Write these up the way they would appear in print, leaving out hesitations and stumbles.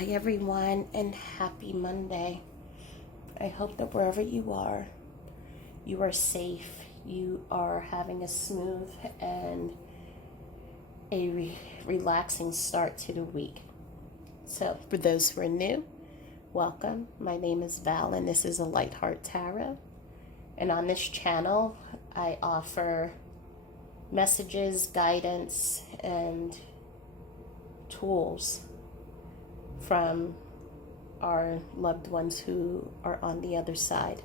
Hi, everyone, and happy Monday. I hope that wherever you are safe, you are having a smooth and relaxing start to the week. So, for those who are new, welcome. My name is Val, and this is a Light Heart Tarot. And on this channel, I offer messages, guidance, and tools from our loved ones who are on the other side.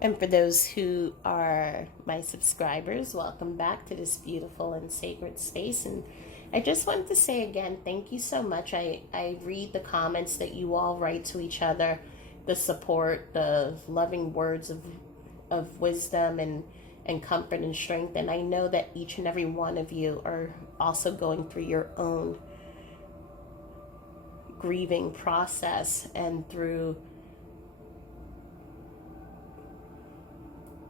And for those who are my subscribers, welcome back to this beautiful and sacred space. And I just wanted to say again, thank you so much. I read the comments that you all write to each other, the support, the loving words of wisdom and comfort and strength. And I know that each and every one of you are also going through your own grieving process and through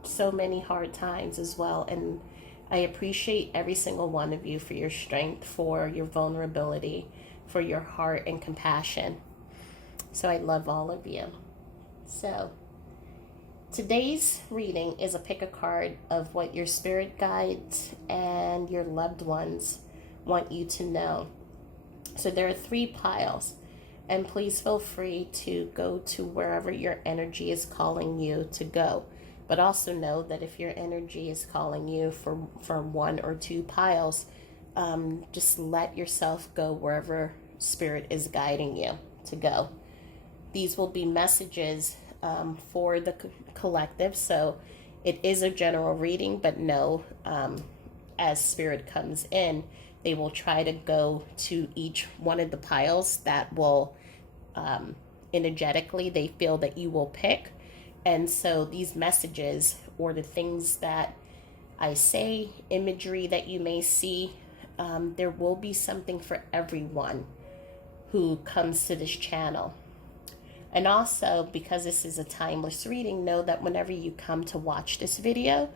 so many hard times as well. And I appreciate every single one of you for your strength, for your vulnerability, for your heart and compassion. So I love all of you. So today's reading is a pick a card of what your spirit guides and your loved ones want you to know. So there are 3 piles. And please feel free to go to wherever your energy is calling you to go. But also know that if your energy is calling you for 1 or 2 piles, just let yourself go wherever spirit is guiding you to go. These will be messages for the collective. So it is a general reading, but know as spirit comes in, they will try to go to each one of the piles that will energetically they feel that you will pick. And so these messages or the things that I say, imagery that you may see, there will be something for everyone who comes to this channel. And also, because this is a timeless reading, know that whenever you come to watch this video,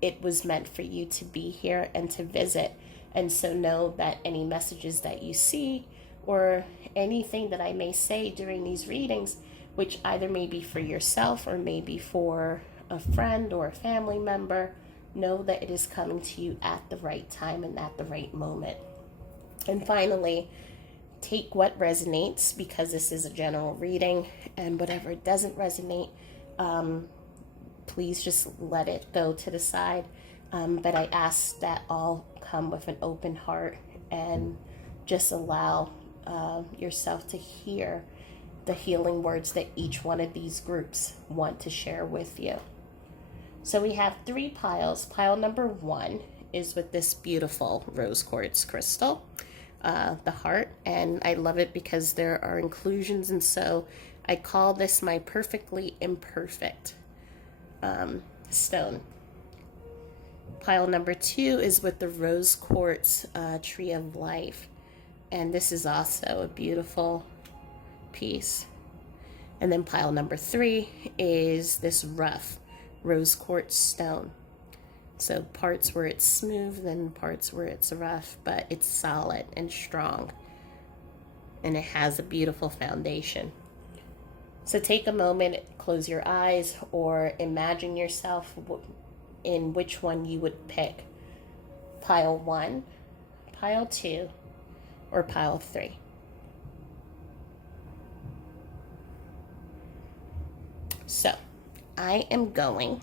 it was meant for you to be here and to visit. And so know that any messages that you see or anything that I may say during these readings, which either may be for yourself or maybe for a friend or a family member, know that it is coming to you at the right time and at the right moment. And finally, take what resonates, because this is a general reading, and whatever doesn't resonate, please just let it go to the side. But I ask that all come with an open heart and just allow yourself to hear the healing words that each one of these groups want to share with you. So we have 3 piles. Pile number 1 is with this beautiful rose quartz crystal, the heart, and I love it because there are inclusions, and so I call this my perfectly imperfect stone. Pile number 2 is with the rose quartz tree of life, and this is also a beautiful piece. And then pile number 3 is this rough rose quartz stone. So parts where it's smooth and parts where it's rough, but it's solid and strong, and it has a beautiful foundation. So take a moment, close your eyes, or imagine yourself in which one you would pick. Pile 1, pile 2, or pile 3. So I am going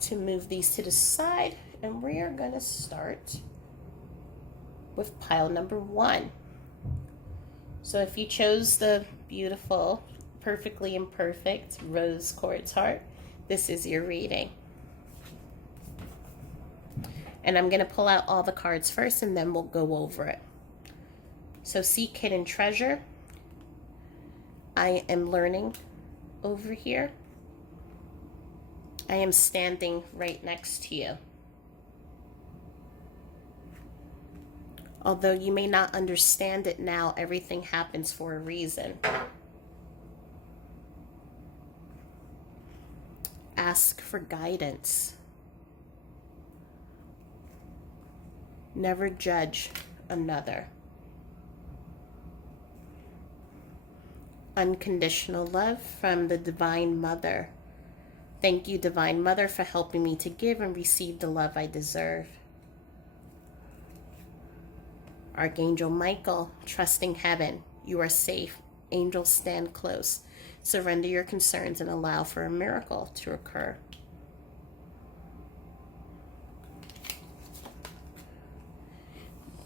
to move these to the side, and we are going to start with pile number 1. So if you chose the beautiful, perfectly imperfect rose quartz heart, this is your reading. And I'm going to pull out all the cards first, and then we'll go over it. So seek hidden treasure. I am learning over here. I am standing right next to you. Although you may not understand it now, everything happens for a reason. Ask for guidance. Never judge another. unconditional love from the Divine Mother. Thank you, Divine Mother, for helping me to give and receive the love I deserve. Archangel Michael, trusting heaven, you are safe. Angels, stand close. Surrender your concerns and allow for a miracle to occur.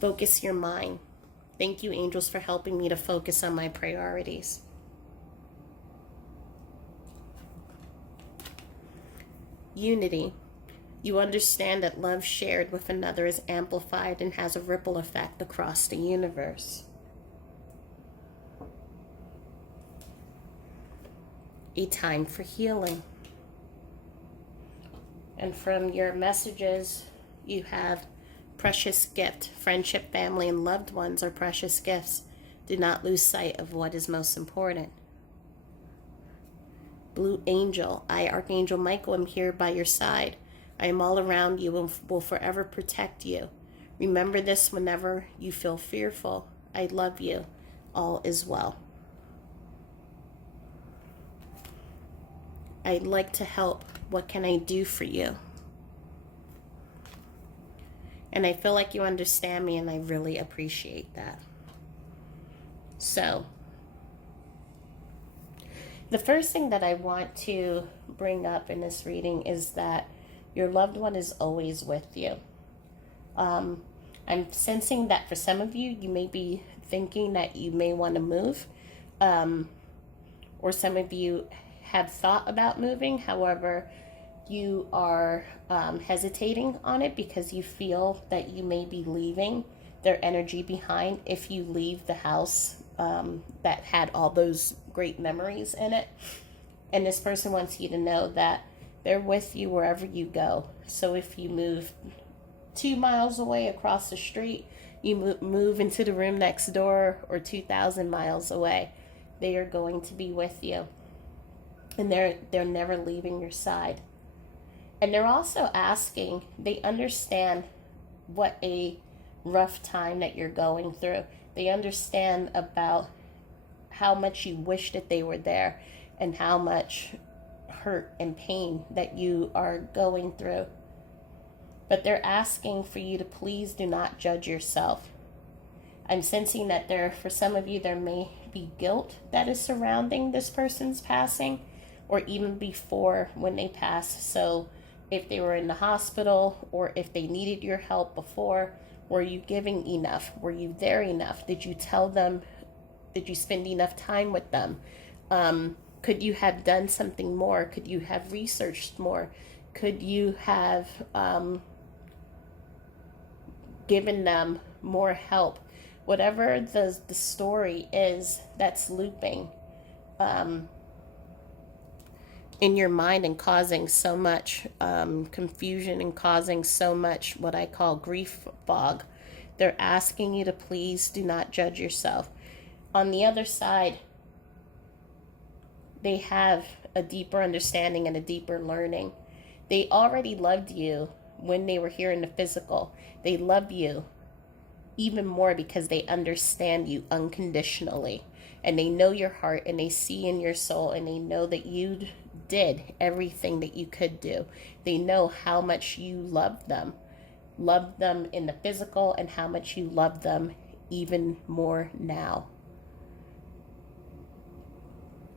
Focus your mind. Thank you, angels, for helping me to focus on my priorities. Unity. You understand that love shared with another is amplified and has a ripple effect across the universe. A time for healing. And from your messages, you have precious gift. Friendship, family, and loved ones are precious gifts. Do not lose sight of what is most important. Blue Angel, I, Archangel Michael, am here by your side. I am all around you and will forever protect you. Remember this whenever you feel fearful. I love you. All is well. I'd like to help. What can I do for you? And I feel like you understand me, and I really appreciate that. So, the first thing that I want to bring up in this reading is that your loved one is always with you. I'm sensing that for some of you, you may be thinking that you may want to move, or some of you have thought about moving. However, you are hesitating on it because you feel that you may be leaving their energy behind if you leave the house that had all those great memories in it. And this person wants you to know that they're with you wherever you go. So if you move 2 miles away across the street, you move into the room next door, or 2,000 miles away, they are going to be with you. And they're never leaving your side. And they're also asking, they understand what a rough time that you're going through. They understand about how much you wish that they were there and how much hurt and pain that you are going through. But they're asking for you to please do not judge yourself. I'm sensing that for some of you, there may be guilt that is surrounding this person's passing, or even before when they pass. So if they were in the hospital, or if they needed your help before, were you giving enough? Were you there enough? Did you tell them? Did you spend enough time with them? Could you have done something more? Could you have researched more? Could you have given them more help? Whatever the story is that's looping in your mind and causing so much confusion and causing so much what I call grief fog, they're asking you to please do not judge yourself. On the other side, they have a deeper understanding and a deeper learning. They already loved you when they were here in the physical. They love you even more because they understand you unconditionally. And they know your heart, and they see in your soul, and they know that you did everything that you could do. They know how much you love them in the physical, and how much you love them even more now.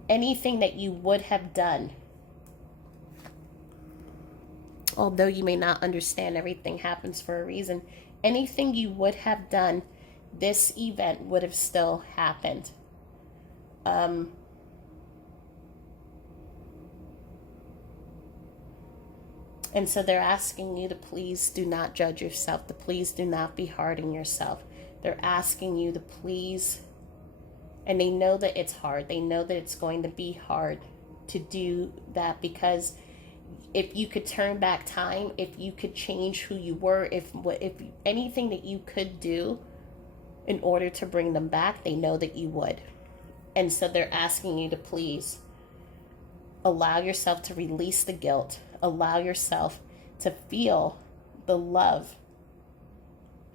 Anything that you would have done, although you may not understand, everything happens for a reason. Anything you would have done, this event would have still happened. And so they're asking you to please do not judge yourself, to please do not be hard on yourself. They're asking you to please, and they know that it's hard. They know that it's going to be hard to do that, because if you could turn back time, if you could change who you were, if anything that you could do in order to bring them back, they know that you would. And so they're asking you to please allow yourself to release the guilt. Allow yourself to feel the love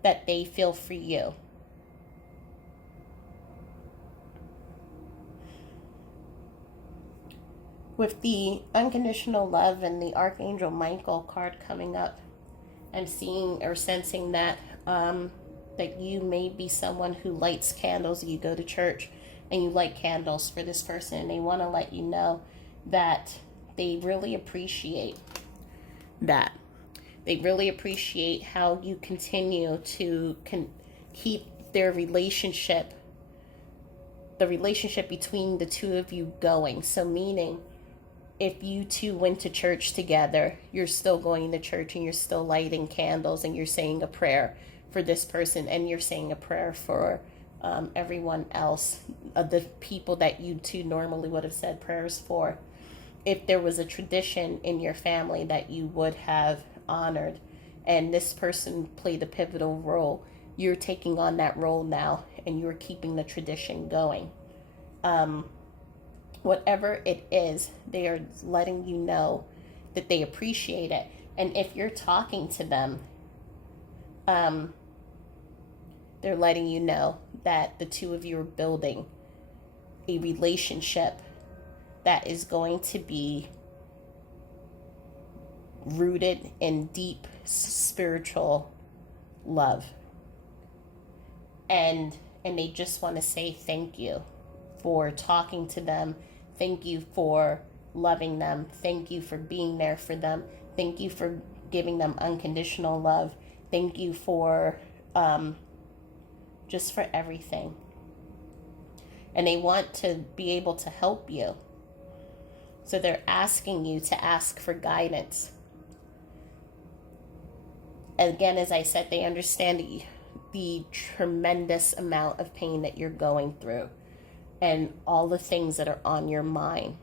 that they feel for you. With the unconditional love and the Archangel Michael card coming up, I'm seeing or sensing that that you may be someone who lights candles. You go to church and you light candles for this person, and they want to let you know that they really appreciate that. They really appreciate how you continue to keep their relationship, the relationship between the two of you going. So meaning, if you two went to church together, you're still going to church and you're still lighting candles and you're saying a prayer for this person, and you're saying a prayer for everyone else, the people that you two normally would have said prayers for. If there was a tradition in your family that you would have honored and this person played a pivotal role, you're taking on that role now and you're keeping the tradition going. Whatever it is, they are letting you know that they appreciate it. And if you're talking to them, they're letting you know that the two of you are building a relationship that is going to be rooted in deep spiritual love. And they just want to say thank you for talking to them. Thank you for loving them. Thank you for being there for them. Thank you for giving them unconditional love. Thank you for just for everything. And they want to be able to help you. So they're asking you to ask for guidance. Again, as I said, they understand the tremendous amount of pain that you're going through and all the things that are on your mind.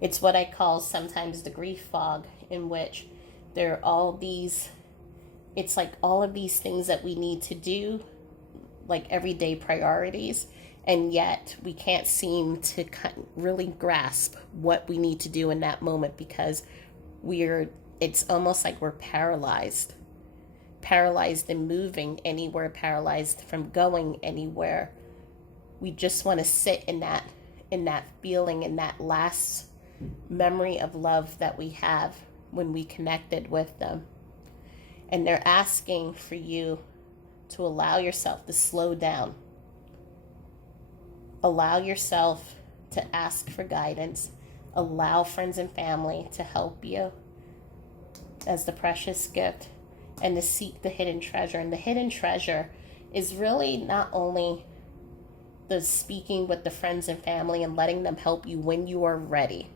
It's what I call sometimes the grief fog, in which there are all these, it's like all of these things that we need to do, like everyday priorities, and yet we can't seem to really grasp what we need to do in that moment, because it's almost like we're paralyzed in moving anywhere, paralyzed from going anywhere. We just want to sit in that feeling, in that last memory of love that we have when we connected with them. And they're asking for you to allow yourself to slow down. Allow yourself to ask for guidance. Allow friends and family to help you as the precious gift, and to seek the hidden treasure. And the hidden treasure is really not only the speaking with the friends and family and letting them help you when you are ready,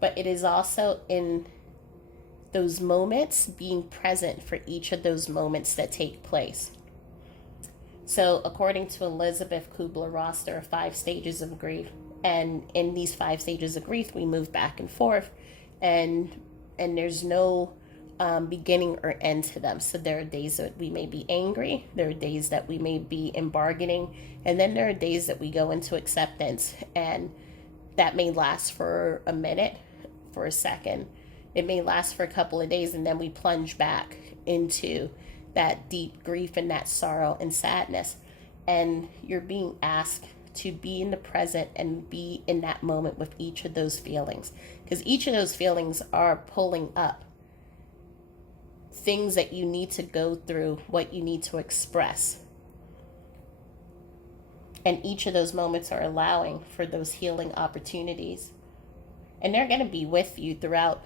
but it is also in those moments, being present for each of those moments that take place. So according to Elizabeth Kubler-Ross, there are 5 stages of grief. And in these 5 stages of grief, we move back and forth, and there's no beginning or end to them. So there are days that we may be angry, there are days that we may be in bargaining, and then there are days that we go into acceptance, and that may last for a minute, for a second. It may last for a couple of days, and then we plunge back into that deep grief and that sorrow and sadness. And you're being asked to be in the present and be in that moment with each of those feelings, because each of those feelings are pulling up things that you need to go through, what you need to express. And each of those moments are allowing for those healing opportunities. And they're going to be with you throughout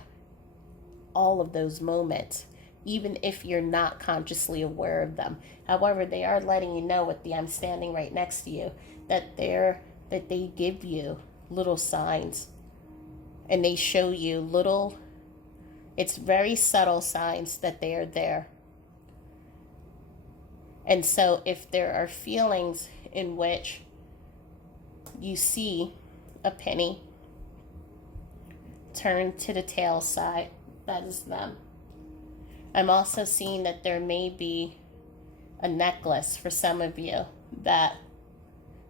all of those moments, even if you're not consciously aware of them. However, they are letting you know, with the I'm standing right next to you, that they give you little signs, and they show you little, it's very subtle signs that they are there. And so if there are feelings in which you see a penny turn to the tail side, that is them. I'm also seeing that there may be a necklace for some of you that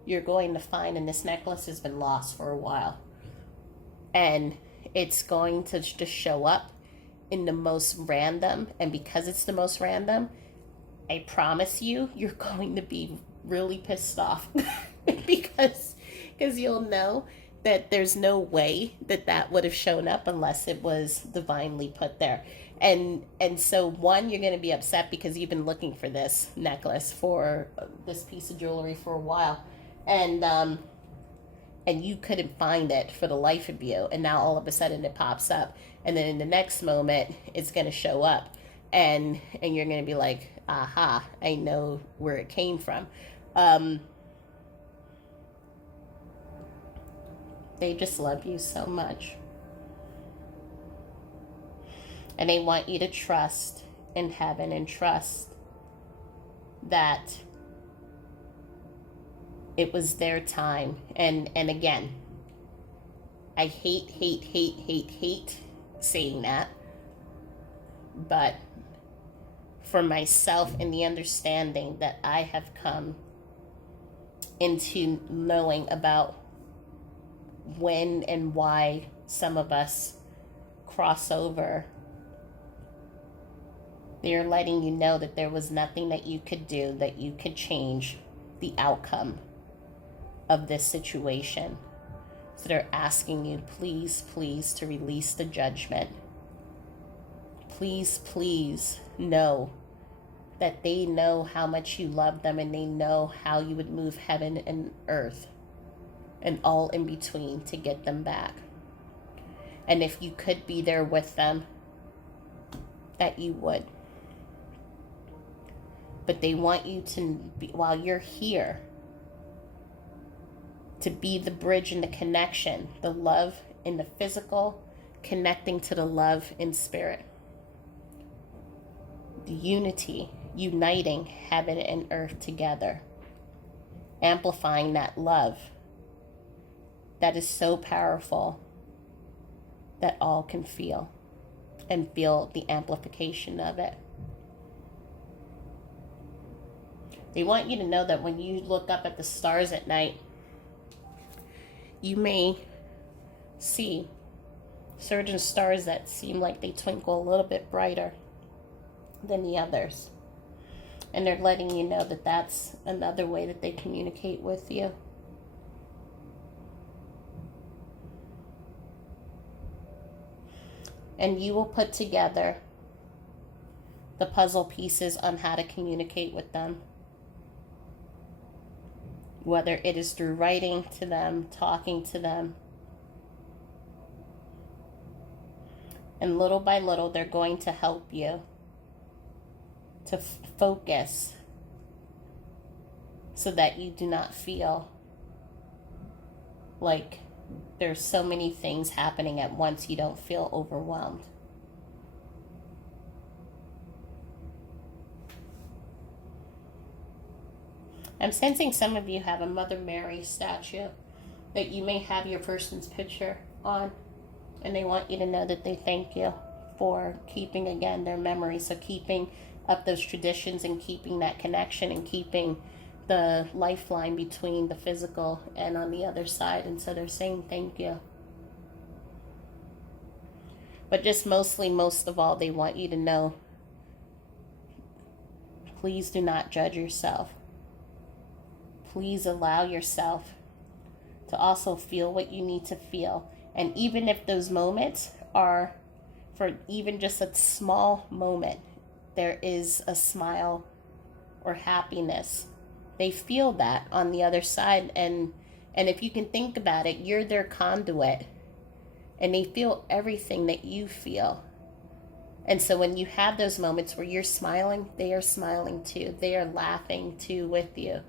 you're going to find, and this necklace has been lost for a while. And it's going to just show up in the most random, and because it's the most random, I promise you, you're going to be really pissed off because because you'll know that there's no way that that would have shown up unless it was divinely put there. And so one, you're going to be upset because you've been looking for this necklace, for this piece of jewelry, for a while, and you couldn't find it for the life of you, and now all of a sudden it pops up, and then in the next moment it's going to show up, and you're going to be like, aha, I know where it came from. They just love you so much. And they want you to trust in heaven and trust that it was their time. And again, I hate saying that. But for myself and the understanding that I have come into knowing about when and why some of us cross over, they're letting you know that there was nothing that you could do, that you could change the outcome of this situation. So they're asking you, please, please, to release the judgment. Please, please know that they know how much you love them, and they know how you would move heaven and earth and all in between to get them back. And if you could be there with them, that you would. But they want you to be, while you're here, to be the bridge and the connection, the love in the physical, connecting to the love in spirit. The unity, uniting heaven and earth together, amplifying that love that is so powerful that all can feel, and feel the amplification of it. They want you to know that when you look up at the stars at night, you may see certain stars that seem like they twinkle a little bit brighter than the others. And they're letting you know that that's another way that they communicate with you. And you will put together the puzzle pieces on how to communicate with them. Whether it is through writing to them, talking to them. And little by little, they're going to help you to focus so that you do not feel like there's so many things happening at once, you don't feel overwhelmed. I'm sensing some of you have a Mother Mary statue that you may have your person's picture on, and they want you to know that they thank you for keeping, again, their memory. So keeping up those traditions and keeping that connection and keeping the lifeline between the physical and on the other side. And so they're saying thank you. But just most of all, they want you to know, please do not judge yourself. Please allow yourself to also feel what you need to feel. And even if those moments are for even just a small moment, there is a smile or happiness. They feel that on the other side. And if you can think about it, you're their conduit. And they feel everything that you feel. And so when you have those moments where you're smiling, they are smiling too. They are laughing too with you.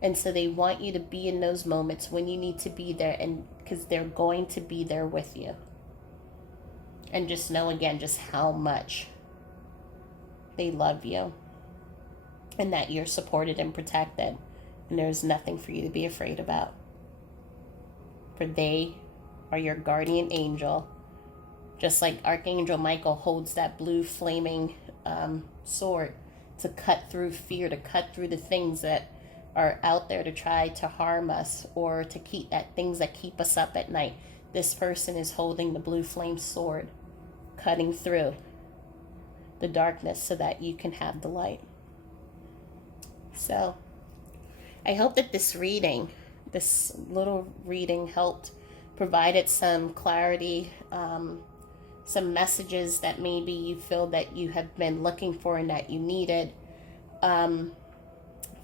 And so they want you to be in those moments when you need to be there, and because they're going to be there with you. And just know, again, just how much they love you, and that you're supported and protected, and there's nothing for you to be afraid about. For they are your guardian angel, just like Archangel Michael holds that blue flaming sword to cut through fear, to cut through the things that are out there to try to harm us, or to keep at things that keep us up at night. This person is holding the blue flame sword, cutting through the darkness so that you can have the light. So I hope that this reading this little reading helped provided some clarity, some messages that maybe you feel that you have been looking for and that you needed,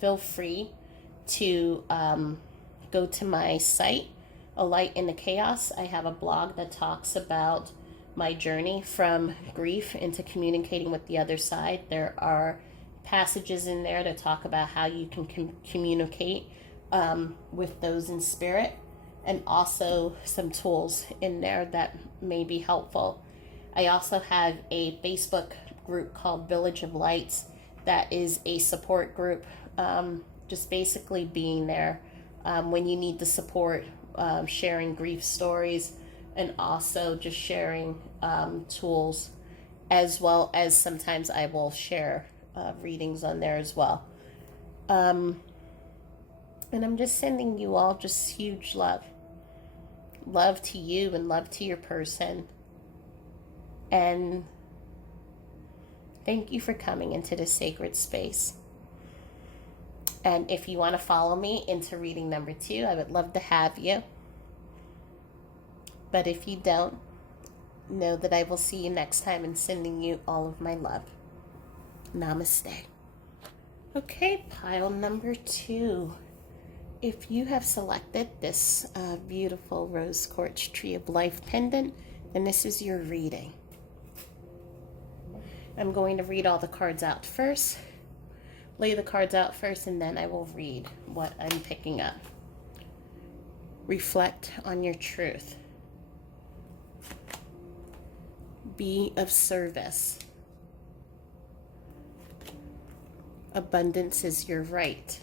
feel free to go to my site, A Light in the Chaos. I have a blog that talks about my journey from grief into communicating with the other side. There are passages in there to talk about how you can communicate with those in spirit, and also some tools in there that may be helpful. I also have a Facebook group called Village of Lights that is a support group, just basically being there when you need the support, sharing grief stories, and also just sharing tools, as well as sometimes I will share readings on there as well. And I'm just sending you all just huge love. Love to you and love to your person. And thank you for coming into this sacred space. And if you want to follow me into reading number 2, I would love to have you. But if you don't, know that I will see you next time, and sending you all of my love. Namaste. Okay, pile number 2. If you have selected this beautiful rose quartz tree of life pendant, then this is your reading. I'm going to read all the cards out first, lay the cards out first, and then I will read what I'm picking up. Reflect on your truth. Be of service. Abundance is your right.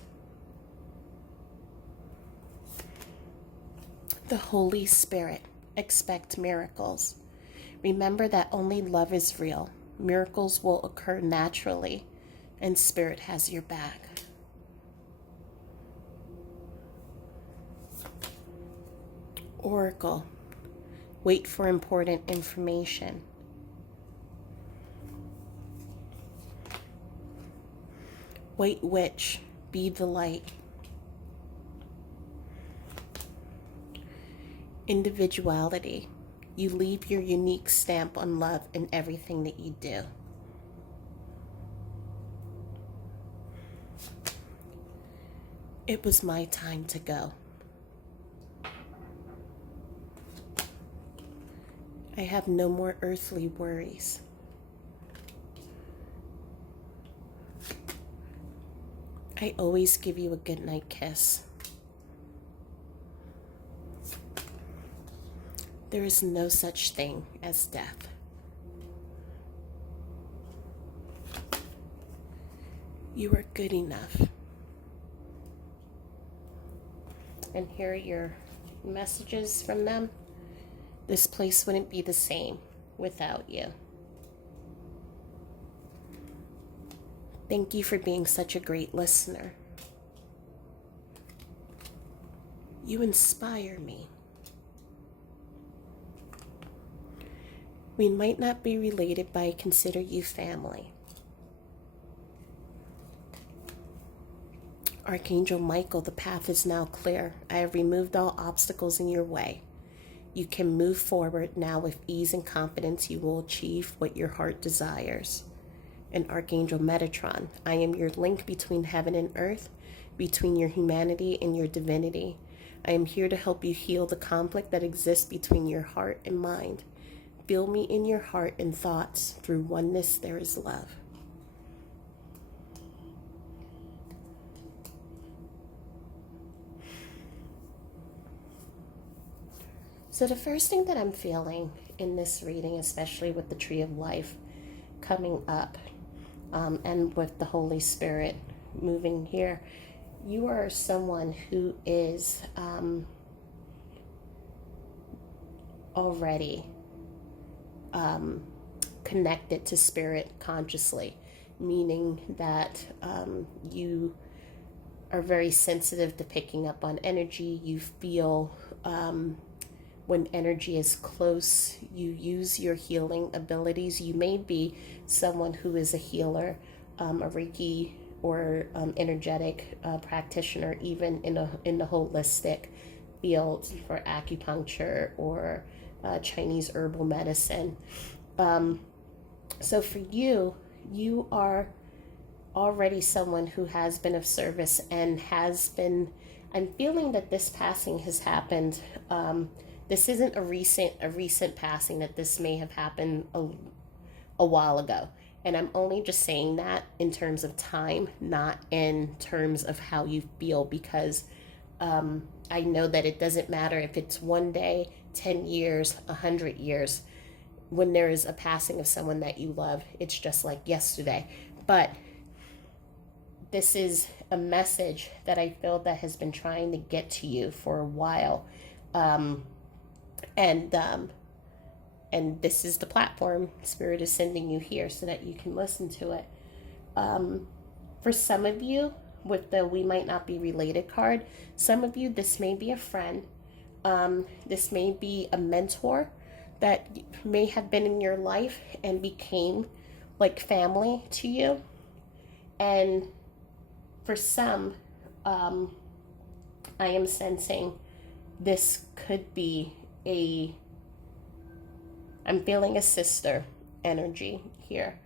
The Holy Spirit. Expect miracles. Remember that only love is real. Miracles will occur naturally, and Spirit has your back. Oracle. Wait for important information. White Witch. Be the light. Individuality. You leave your unique stamp on love in everything that you do. It was my time to go. I have no more earthly worries. I always give you a goodnight kiss. There is no such thing as death. You are good enough. And here are your messages from them. This place wouldn't be the same without you. Thank you for being such a great listener. You inspire me. We might not be related, but I consider you family. Archangel Michael, the path is now clear. I have removed all obstacles in your way. You can move forward now with ease and confidence. You will achieve what your heart desires. And Archangel Metatron, I am your link between heaven and earth, between your humanity and your divinity. I am here to help you heal the conflict that exists between your heart and mind. Feel me in your heart and thoughts. Through oneness, there is love. So the first thing that I'm feeling in this reading, especially with the Tree of Life coming up, and with the Holy Spirit moving here, you are someone who is already connected to Spirit consciously, meaning that you are very sensitive to picking up on energy. You feel when energy is close, you use your healing abilities. You may be someone who is a healer, a Reiki or energetic practitioner, even in the holistic field for acupuncture or Chinese herbal medicine. So for you, you are already someone who has been of service and has been. I'm feeling that this passing has happened. This isn't a recent passing. That this may have happened a while ago. And I'm only just saying that in terms of time, not in terms of how you feel, because I know that it doesn't matter if it's one day, 10 years, 100 years. When there is a passing of someone that you love, it's just like yesterday. But this is a message that I feel that has been trying to get to you for a while. And this is the platform Spirit is sending you here so that you can listen to it. For some of you, with the "we might not be related" card, some of you, this may be a friend. This may be a mentor that may have been in your life and became like family to you. And for some, I am sensing this could be I'm feeling a sister energy here.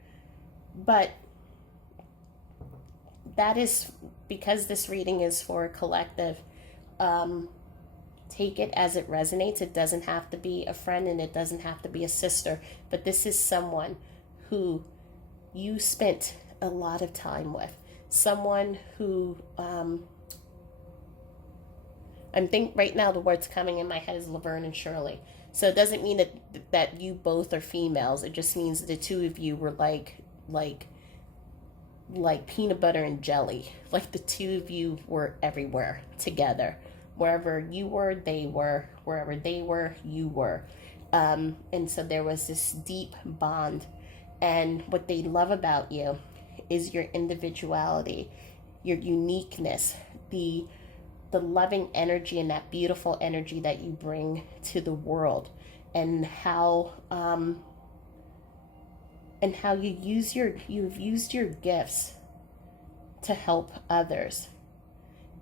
But that is because this reading is for a collective. Take it as it resonates. It doesn't have to be a friend and it doesn't have to be a sister. But this is someone who you spent a lot of time with. Someone who, I'm think right now the words coming in my head is Laverne and Shirley. So it doesn't mean that you both are females. It just means the two of you were like peanut butter and jelly. Like the two of you were everywhere together. Wherever you were, they were. Wherever they were, you were. And so there was this deep bond. And what they love about you is your individuality, your uniqueness, the loving energy and that beautiful energy that you bring to the world, and how you've used your gifts to help others.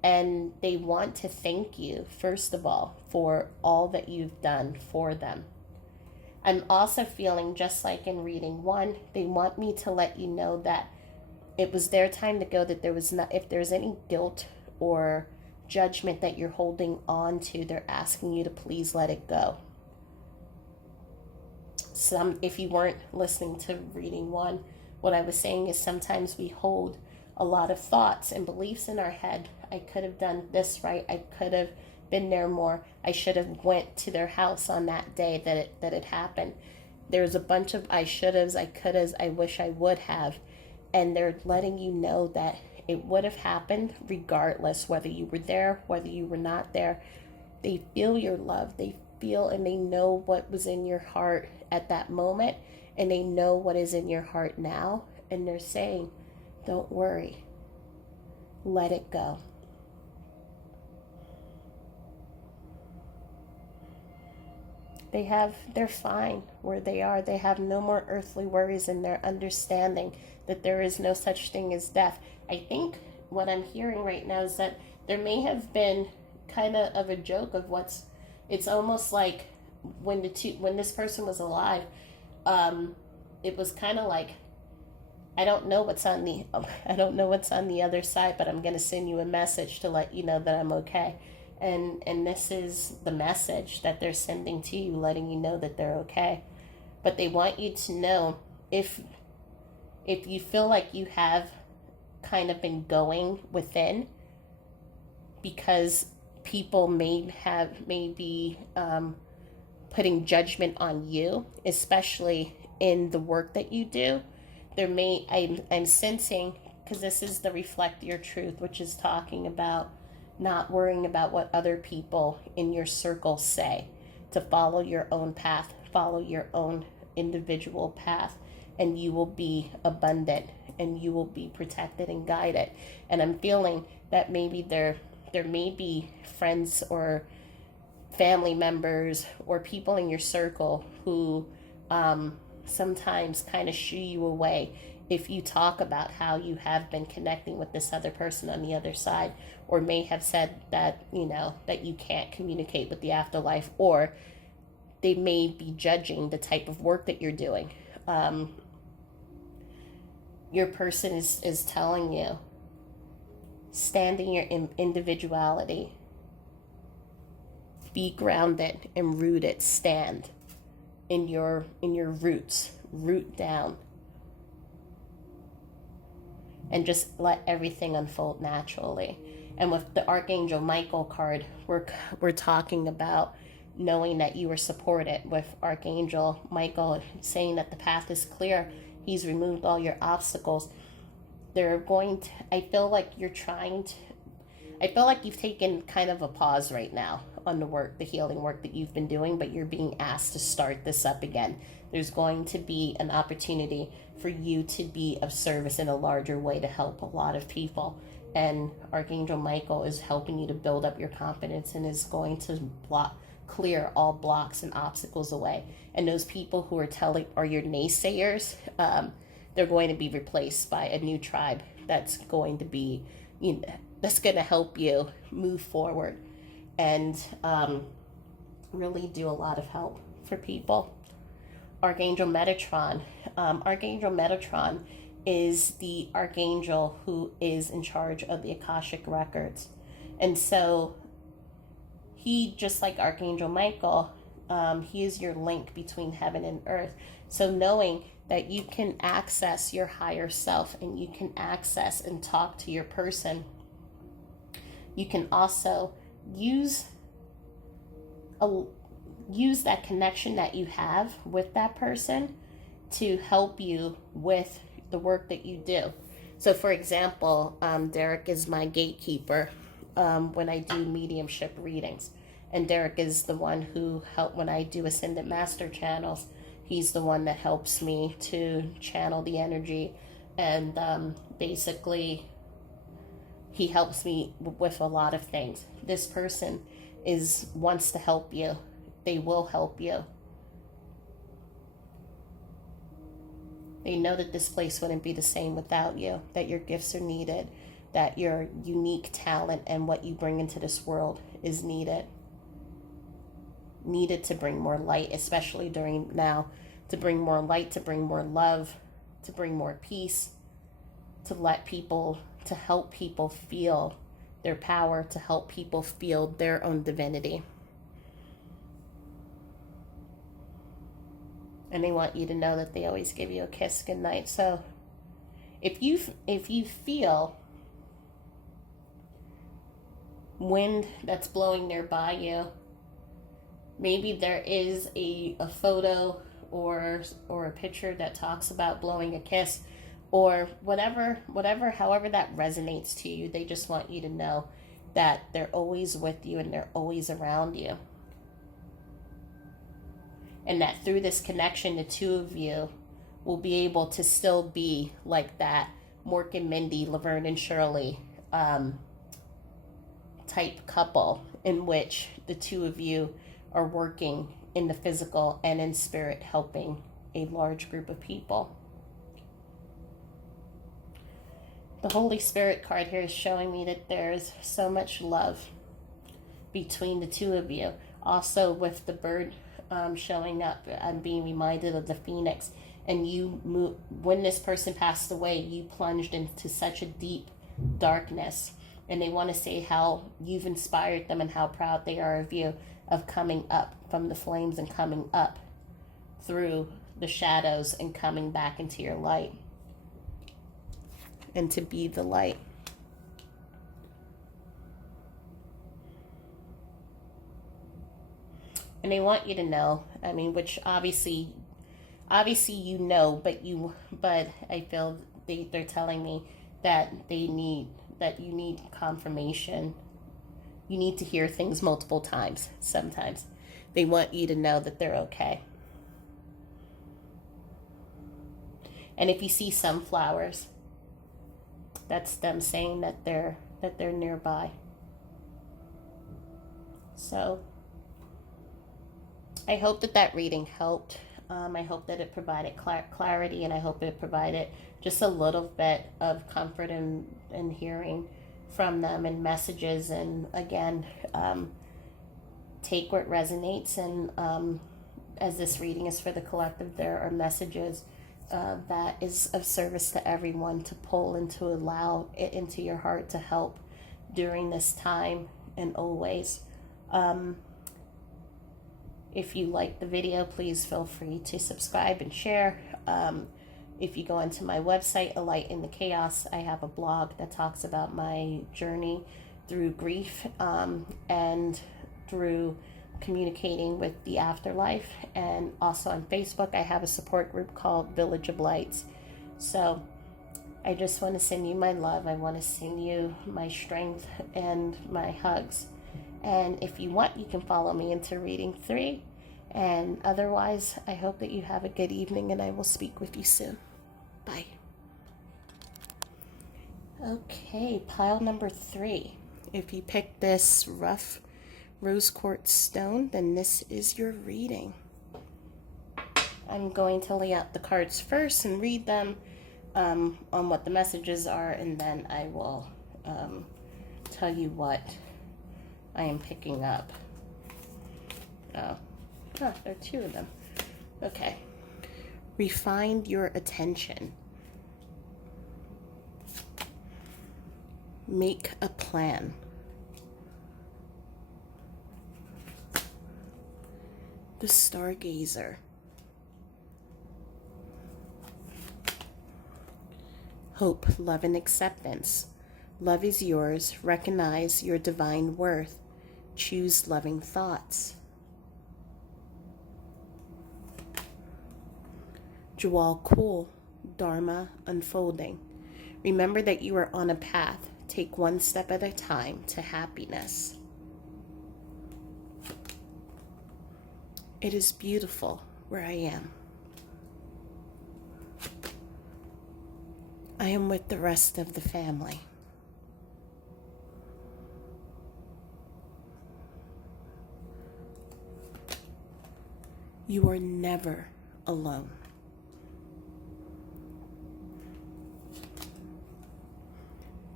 And they want to thank you, first of all, for all that you've done for them. I'm also feeling, just like in reading one, they want me to let you know that it was their time to go, that there was not, if there's any guilt or judgment that you're holding on to, they're asking you to please let it go. If you weren't listening to reading one, what I was saying is sometimes we hold a lot of thoughts and beliefs in our head. I could have done this right. I could have been there more. I should have went to their house on that day that it happened. There's a bunch of I should haves, I could haves, I wish I would have. And they're letting you know that it would have happened regardless, whether you were there, whether you were not there. They feel your love. They feel and they know what was in your heart at that moment. And they know what is in your heart now. And they're saying, don't worry. Let it go. They're fine where they are. They have no more earthly worries, and they're understanding that there is no such thing as death. I think what I'm hearing right now is that there may have been kind of a joke of it's almost like when this person was alive, it was kind of like, I don't know what's on the other side, but I'm going to send you a message to let you know that I'm okay. And this is the message that they're sending to you, letting you know that they're okay. But they want you to know, if you feel like you have kind of been going within because people may be putting judgment on you, especially in the work that you do. I'm sensing, because this is the Reflect Your Truth, which is talking about not worrying about what other people in your circle say, to follow your own path, follow your own individual path, and you will be abundant and you will be protected and guided. And I'm feeling that maybe there may be friends or family members or people in your circle who sometimes kind of shoo you away if you talk about how you have been connecting with this other person on the other side, or may have said that, that you can't communicate with the afterlife, or they may be judging the type of work that you're doing. Your person is telling you, stand in your individuality. Be grounded and rooted. Stand in your roots. Root down. And just let everything unfold naturally. And with the Archangel Michael card, we're talking about knowing that you are supported, with Archangel Michael saying that the path is clear. He's removed all your obstacles. I feel like you've taken kind of a pause right now on the healing work that you've been doing, but you're being asked to start this up again. There's going to be an opportunity for you to be of service in a larger way to help a lot of people. And Archangel Michael is helping you to build up your confidence and is going to clear all blocks and obstacles away. And those people who are your naysayers, they're going to be replaced by a new tribe that's going to be, that's going to help you move forward and really do a lot of help for people. Archangel Metatron. Archangel Metatron is the archangel who is in charge of the Akashic records. And so he, just like Archangel Michael, he is your link between heaven and earth. So knowing that you can access your higher self and you can access and talk to your person, you can also use that connection that you have with that person to help you with the work that you do. So for example, Derek is my gatekeeper when I do mediumship readings. And Derek is the one who helped when I do Ascended Master channels. He's the one that helps me to channel the energy. And basically, he helps me with a lot of things. This person wants to help you. They will help you. They know that this place wouldn't be the same without you, that your gifts are needed, that your unique talent and what you bring into this world is needed to bring more light, especially during now, to bring more light, to bring more love, to bring more peace, to help people feel their power, to help people feel their own divinity. And they want you to know that they always give you a kiss goodnight. So if you feel wind that's blowing nearby you, maybe there is a photo or a picture that talks about blowing a kiss, or whatever, however that resonates to you, they just want you to know that they're always with you and they're always around you. And that through this connection, the two of you will be able to still be like that Mork and Mindy, Laverne and Shirley type couple, in which the two of you are working in the physical and in spirit, helping a large group of people. The Holy Spirit card here is showing me that there's so much love between the two of you. Also with the bird showing up, I'm being reminded of the phoenix. And when this person passed away, you plunged into such a deep darkness. And they want to say how you've inspired them and how proud they are of you, of coming up from the flames and coming up through the shadows and coming back into your light. And to be the light. And they want you to know, which obviously you know, but I feel they're telling me that you need confirmation. You need to hear things multiple times sometimes. They want you to know that they're okay. And if you see sunflowers, that's them saying that they're nearby. So I hope that reading helped. I hope that it provided clarity, and I hope it provided just a little bit of comfort and hearing from them and messages. And again, take what resonates. And as this reading is for the collective, there are messages that is of service to everyone to pull and to allow it into your heart to help during this time and always. If you like the video, please feel free to subscribe and share. If you go into my website, A Light in the Chaos, I have a blog that talks about my journey through grief and through communicating with the afterlife. And also on Facebook, I have a support group called Village of Lights. So I just want to send you my love. I want to send you my strength and my hugs. And if you want, you can follow me into reading 3. And otherwise, I hope that you have a good evening, and I will speak with you soon. Bye. Okay, pile number 3. If you pick this rough rose quartz stone, then this is your reading. I'm going to lay out the cards first and read them on what the messages are, and then I will tell you what I am picking up. There are 2 of them. Okay. Refine your attention. Make a plan. The Stargazer. Hope, love, and acceptance. Love is yours. Recognize your divine worth. Choose loving thoughts. Jewel Cool, Dharma unfolding. Remember that you are on a path. Take one step at a time to happiness. It is beautiful where I am. I am with the rest of the family. You are never alone.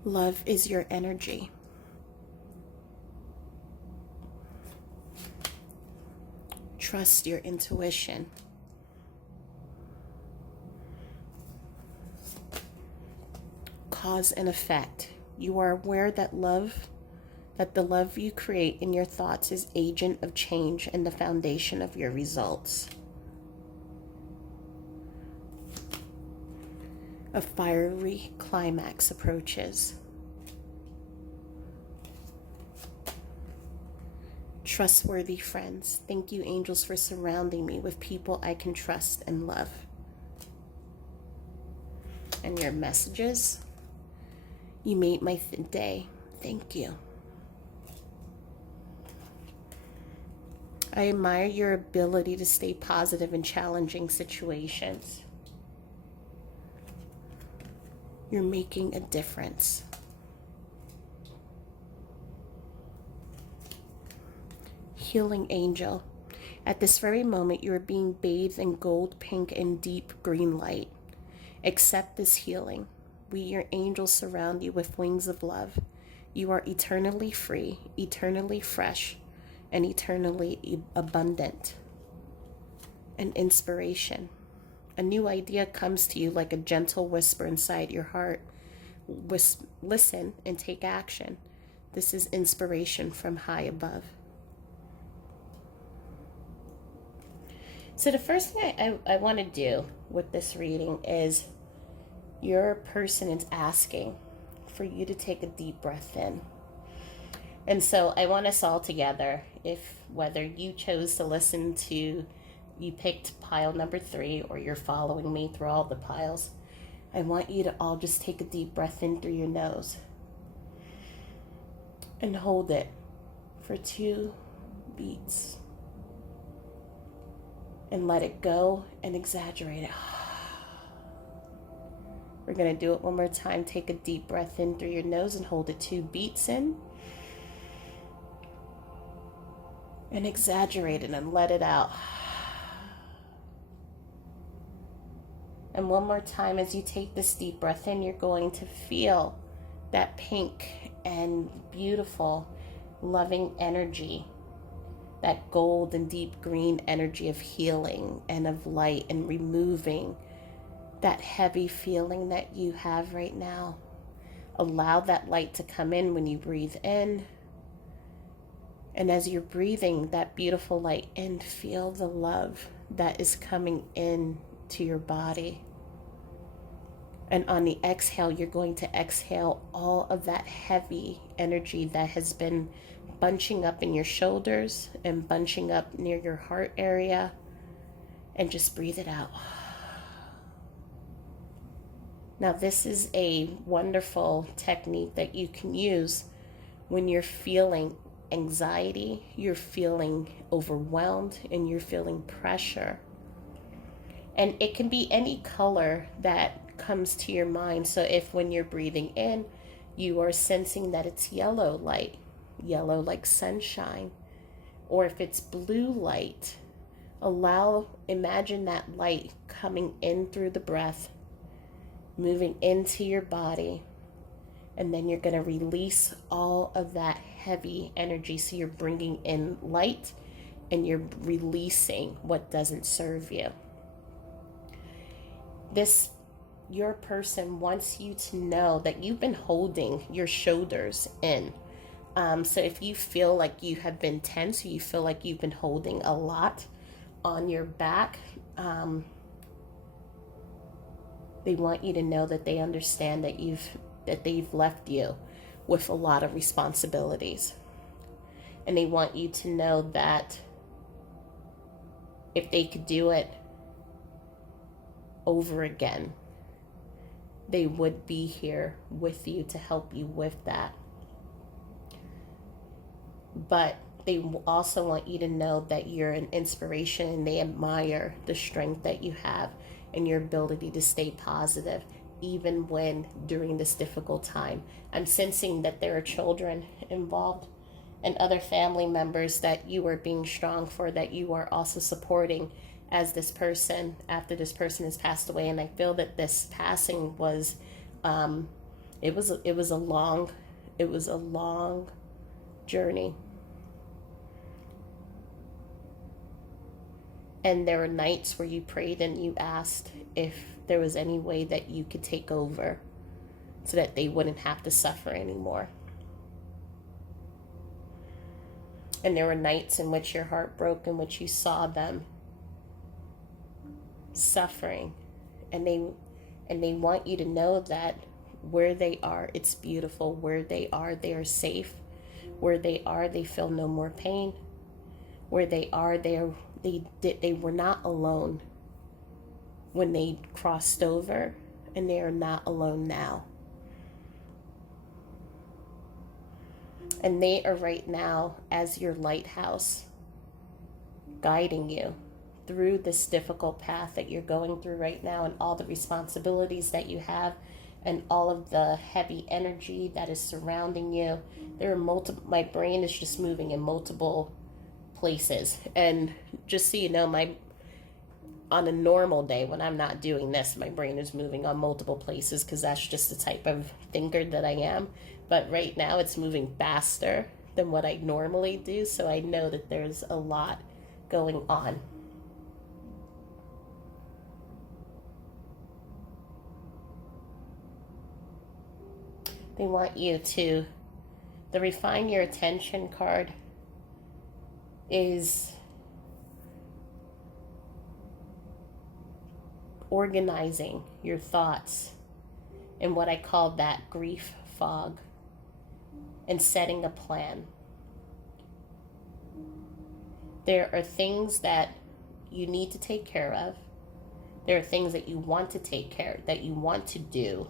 Love is your energy. Trust your intuition. Cause and effect. You are aware that the love you create in your thoughts is agent of change and the foundation of your results. A fiery climax approaches. Trustworthy friends. Thank you, angels, for surrounding me with people I can trust and love. And your messages. You made my day. Thank you. I admire your ability to stay positive in challenging situations. You're making a difference. Healing angel. At this very moment, you are being bathed in gold, pink, and deep green light. Accept this healing. We, your angels, surround you with wings of love. You are eternally free, eternally fresh, and eternally abundant. An inspiration. A new idea comes to you like a gentle whisper inside your heart. Listen and take action. This is inspiration from high above. So the first thing I want to do with this reading is your person is asking for you to take a deep breath in. And so I want us all together, whether you chose to listen to, you picked pile number 3, or you're following me through all the piles, I want you to all just take a deep breath in through your nose and hold it for 2 beats. And let it go and exaggerate it. We're going to do it one more time. Take a deep breath in through your nose and hold it 2 beats in. And exaggerate it and let it out. And one more time, as you take this deep breath in, you're going to feel that pink and beautiful, loving energy, that gold and deep green energy of healing and of light, and removing that heavy feeling that you have right now. Allow that light to come in when you breathe in. And as you're breathing that beautiful light in, feel the love that is coming in to your body. And on the exhale, you're going to exhale all of that heavy energy that has been bunching up in your shoulders and bunching up near your heart area, and just breathe it out. Now, this is a wonderful technique that you can use when you're feeling anxiety, you're feeling overwhelmed, and you're feeling pressure. And it can be any color that comes to your mind. So if when you're breathing in, you are sensing that it's yellow light, yellow like sunshine, or if it's blue light, imagine that light coming in through the breath, moving into your body, and then you're going to release all of that heavy energy. So you're bringing in light and you're releasing what doesn't serve you. Your person wants you to know that you've been holding your shoulders in. So if you feel like you have been tense, or you feel like you've been holding a lot on your back, they want you to know that they understand that they've left you with a lot of responsibilities. And they want you to know that if they could do it over again, they would be here with you to help you with that. But they also want you to know that you're an inspiration, and they admire the strength that you have and your ability to stay positive, even when during this difficult time. I'm sensing that there are children involved and other family members that you are being strong for, that you are also supporting as this person, after this person has passed away. And I feel that this passing was, it was a long journey. And there were nights where you prayed and you asked if there was any way that you could take over so that they wouldn't have to suffer anymore. And there were nights in which your heart broke, in which you saw them suffering, and they want you to know that where they are, it's beautiful. Where they are safe. Where they are, they feel no more pain. Where they are, they were not alone when they crossed over, and they are not alone now. And they are right now as your lighthouse, guiding you through this difficult path that you're going through right now, and all the responsibilities that you have, and all of the heavy energy that is surrounding you. My brain is just moving in multiple places. And just so you know, on a normal day when I'm not doing this, my brain is moving on multiple places, because that's just the type of thinker that I am. But right now it's moving faster than what I normally do, so I know that there's a lot going on. They want you to, the refine your attention card is organizing your thoughts in what I call that grief fog, and setting a plan. There are things that you need to take care of. There are things that you want to take care of, that you want to do.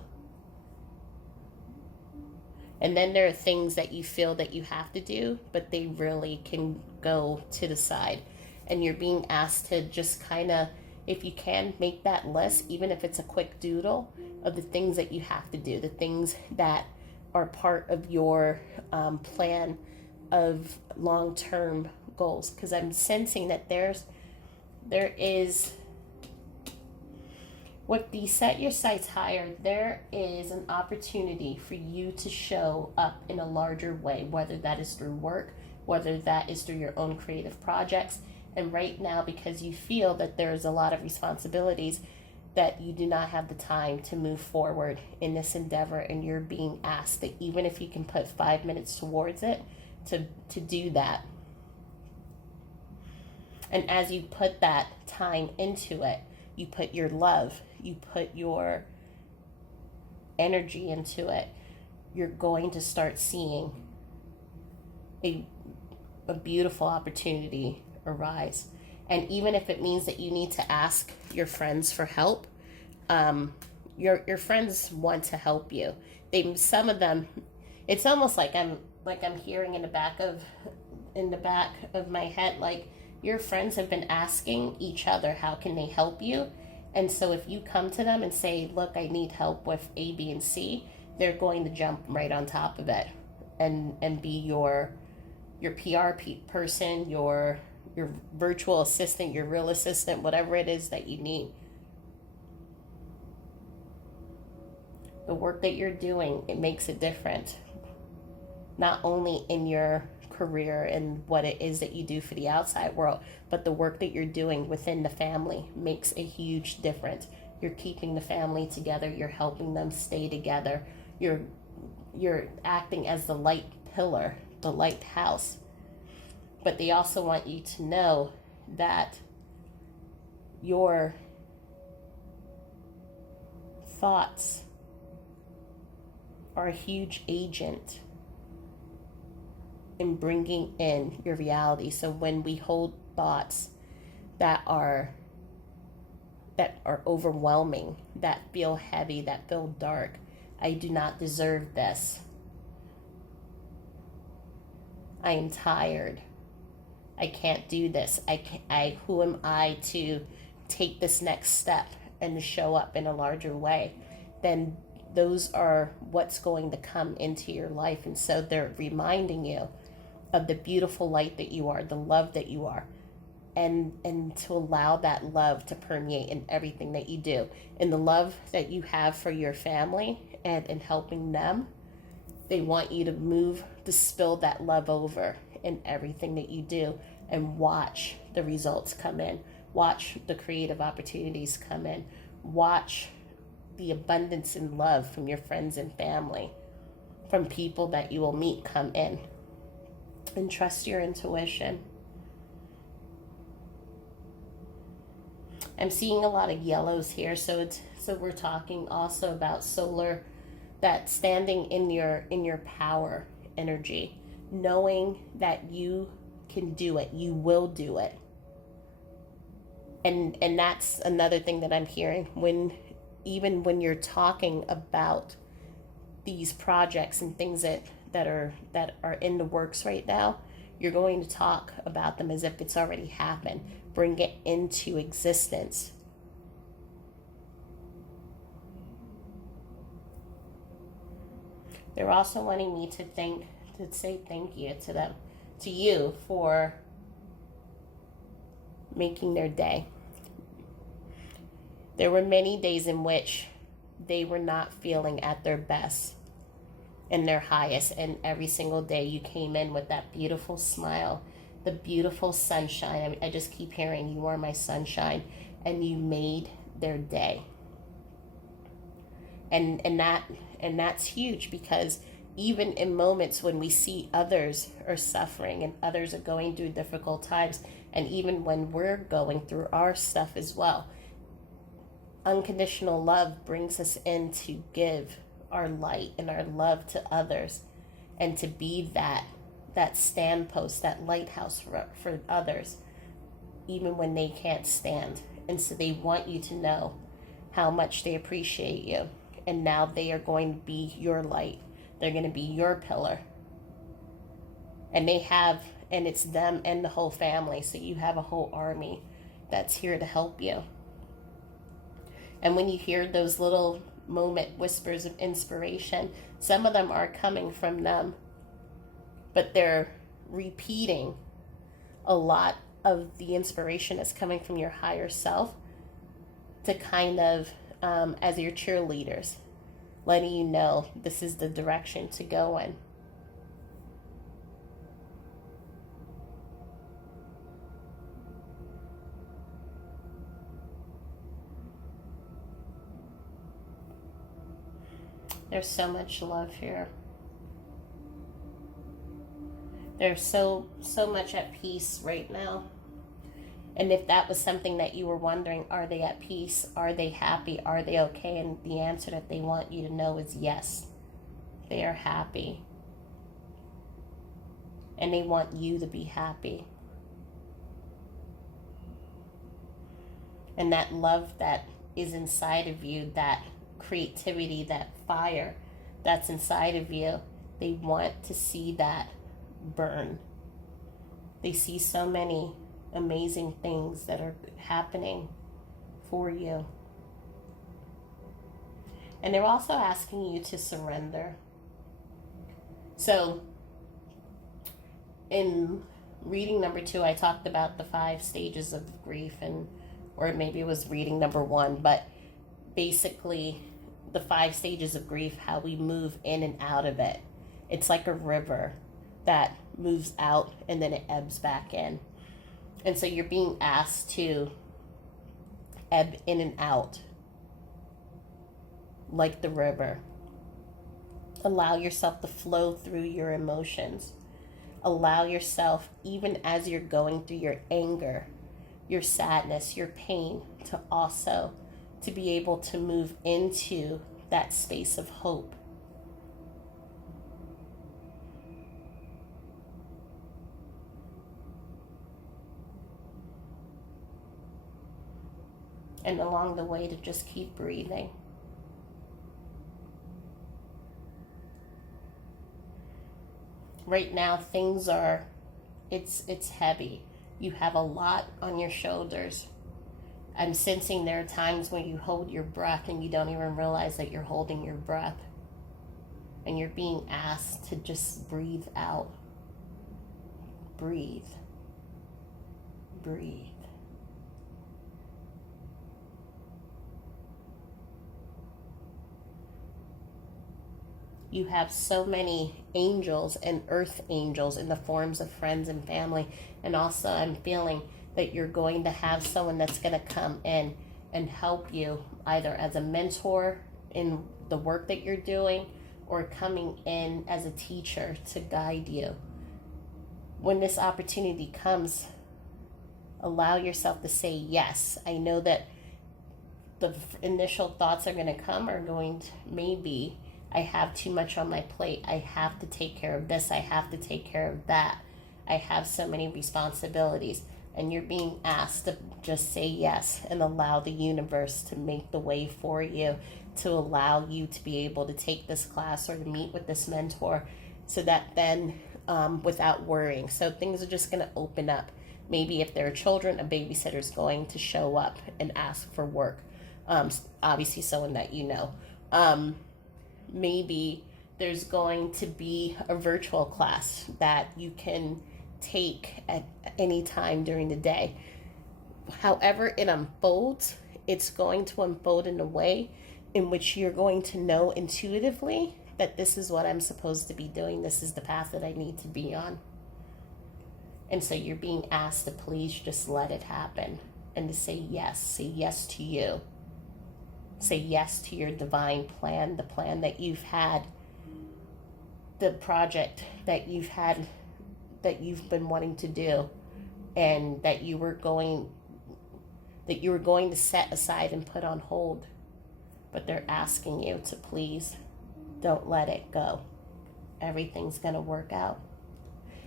And then there are things that you feel that you have to do, but they really can go to the side. And you're being asked to just kind of, if you can, make that list, even if it's a quick doodle of the things that you have to do, the things that are part of your plan of long-term goals. Because I'm sensing that there is With the Set Your Sights Higher, there is an opportunity for you to show up in a larger way, whether that is through work, whether that is through your own creative projects. And right now, because you feel that there's a lot of responsibilities, that you do not have the time to move forward in this endeavor, and you're being asked that even if you can put 5 minutes towards it, to do that. And as you put that time into it, you put your love, you put your energy into it, you're going to start seeing a beautiful opportunity arise. And even if it means that you need to ask your friends for help, your friends want to help you. Some of them, it's almost like I'm hearing in the back of my head, like your friends have been asking each other how can they help you. And so if you come to them and say, look, I need help with A, B, and C, they're going to jump right on top of it and be your PR person, your virtual assistant, your real assistant, whatever it is that you need. The work that you're doing, it makes a difference, not only in your career and what it is that you do for the outside world, but the work that you're doing within the family makes a huge difference. You're keeping the family together, you're helping them stay together, you're acting as the light pillar, the lighthouse. But they also want you to know that your thoughts are a huge agent in bringing in your reality. So when we hold thoughts that are overwhelming, that feel heavy, that feel dark, I do not deserve this, I am tired, I can't do this, who am I to take this next step and to show up in a larger way, then those are what's going to come into your life. And so they're reminding you of the beautiful light that you are, the love that you are, and to allow that love to permeate in everything that you do. And the love that you have for your family and helping them, they want you to spill that love over in everything that you do, and watch the results come in. Watch the creative opportunities come in. Watch the abundance and love from your friends and family, from people that you will meet come in. And trust your intuition. I'm seeing a lot of yellows here, so we're talking also about solar, that standing in your power energy, knowing that you can do it, you will do it. And that's another thing that I'm hearing, even when you're talking about these projects and things that are in the works right now, you're going to talk about them as if it's already happened. Bring it into existence. They're also wanting me to say thank you to you for making their day. There were many days in which they were not feeling at their best and their highest, and every single day you came in with that beautiful smile, the beautiful sunshine. I just keep hearing, you are my sunshine, and you made their day. And that's huge, because even in moments when we see others are suffering and others are going through difficult times, and even when we're going through our stuff as well, unconditional love brings us in to give our light and our love to others, and to be that stand post, that lighthouse for others, even when they can't stand. And so they want you to know how much they appreciate you. And now they are going to be your light. They're going to be your pillar. And it's them and the whole family. So you have a whole army that's here to help you. And when you hear those little moment whispers of inspiration, some of them are coming from them, but they're repeating a lot of the inspiration that's coming from your higher self to kind of as your cheerleaders, letting you know this is the direction to go in. There's so much love here. There's so much at peace right now. And if that was something that you were wondering, are they at peace? Are they happy? Are they okay? And the answer that they want you to know is yes. They are happy. And they want you to be happy. And that love that is inside of you, that creativity, that fire that's inside of you, they want to see that burn. They see so many amazing things that are happening for you. And they're also asking you to surrender. So in reading number 2, I talked about the 5 stages of grief, or maybe it was reading number 1, but basically the 5 stages of grief, how we move in and out of it. It's like a river that moves out and then it ebbs back in. And so you're being asked to ebb in and out like the river. Allow yourself to flow through your emotions. Allow yourself, even as you're going through your anger, your sadness, your pain, to also to be able to move into that space of hope. And along the way to just keep breathing. Right now things are, it's heavy. You have a lot on your shoulders. I'm sensing there are times when you hold your breath and you don't even realize that you're holding your breath. And you're being asked to just breathe out. Breathe. Breathe. You have so many angels and earth angels in the forms of friends and family. And also I'm feeling that you're going to have someone that's going to come in and help you, either as a mentor in the work that you're doing or coming in as a teacher to guide you. When this opportunity comes, allow yourself to say yes. I know that the initial thoughts are going to come are going to, maybe I have too much on my plate. I have to take care of this. I have to take care of that. I have so many responsibilities. And you're being asked to just say yes and allow the universe to make the way for you, to allow you to be able to take this class or to meet with this mentor, so that then without worrying. So things are just going to open up. Maybe if there are children, a babysitter is going to show up and ask for work. Obviously someone that you know. Maybe there's going to be a virtual class that you can take at any time during the day. However it unfolds, it's going to unfold in a way in which you're going to know intuitively that this is what I'm supposed to be doing. This is the path that I need to be on. And so you're being asked to please just let it happen and to say yes. Say yes to you. Say yes to your divine plan, the plan that you've had, the project that you've had, that you've been wanting to do, and that you were going to set aside and put on hold. But they're asking you to please don't let it go. Everything's going to work out.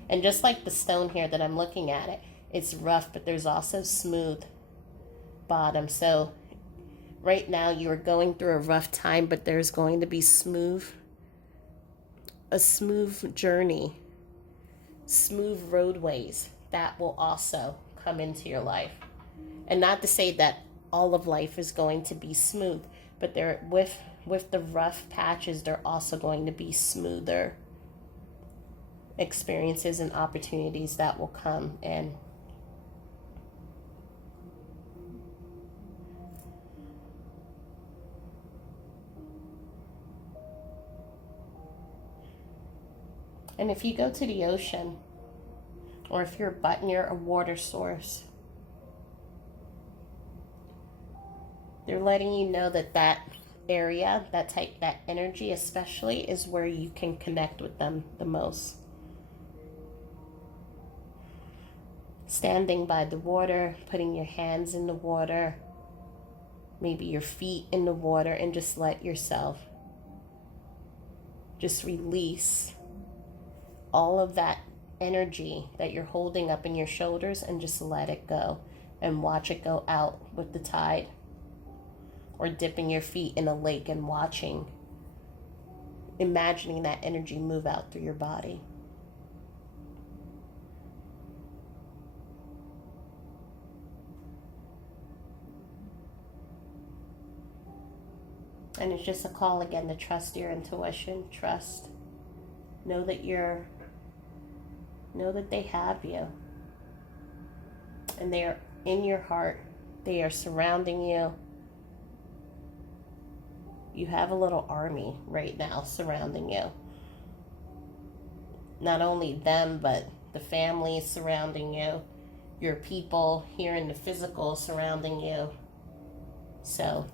And just like the stone here that I'm looking at it, it's rough, but there's also smooth bottom. So right now you are going through a rough time, but there's going to be a smooth journey, smooth roadways that will also come into your life. And not to say that all of life is going to be smooth, but there with the rough patches, they're also going to be smoother experiences and opportunities that will come in. And if you go to the ocean, or if you're but near a water source, they're letting you know that that area, that energy especially, is where you can connect with them the most. Standing by the water, putting your hands in the water, maybe your feet in the water, and just let yourself just release all of that energy that you're holding up in your shoulders, and just let it go and watch it go out with the tide, or dipping your feet in a lake and watching, imagining that energy move out through your body. And it's just a call again to trust your intuition, trust. Know that they have you. And they are in your heart. They are surrounding you. You have a little army right now surrounding you. Not only them, but the family surrounding you, your people here in the physical surrounding you. So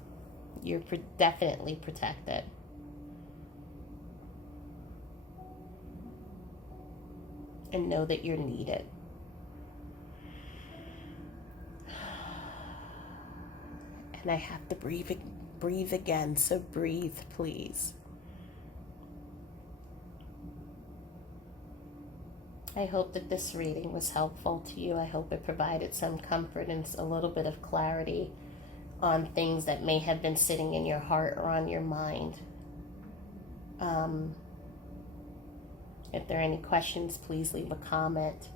you're definitely protected. And know that you're needed. And I have to breathe again, so breathe, please. I hope that this reading was helpful to you. I hope it provided some comfort and a little bit of clarity on things that may have been sitting in your heart or on your mind. If there are any questions, please leave a comment.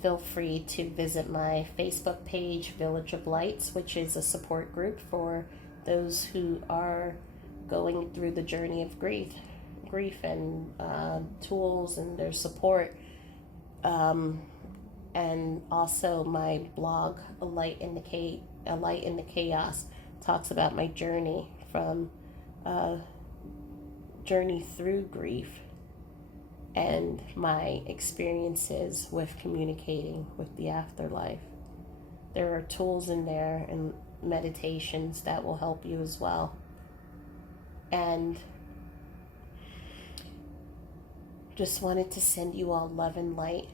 Feel free to visit my Facebook page, Village of Lights, which is a support group for those who are going through the journey of grief and tools and their support. And also my blog, A Light in the Chaos, talks about my journey through grief and my experiences with communicating with the afterlife. There are tools in there and meditations that will help you as well. And just wanted to send you all love and light,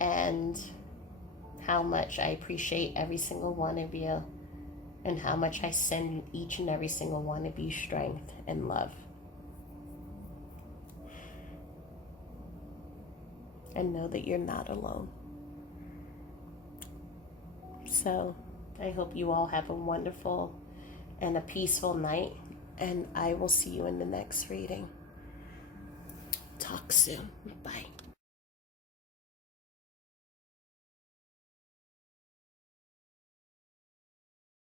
and how much I appreciate every single one of you, and how much I send each and every single one of you strength and love. And know that you're not alone. So I hope you all have a wonderful and a peaceful night, and I will see you in the next reading. Talk soon. Bye.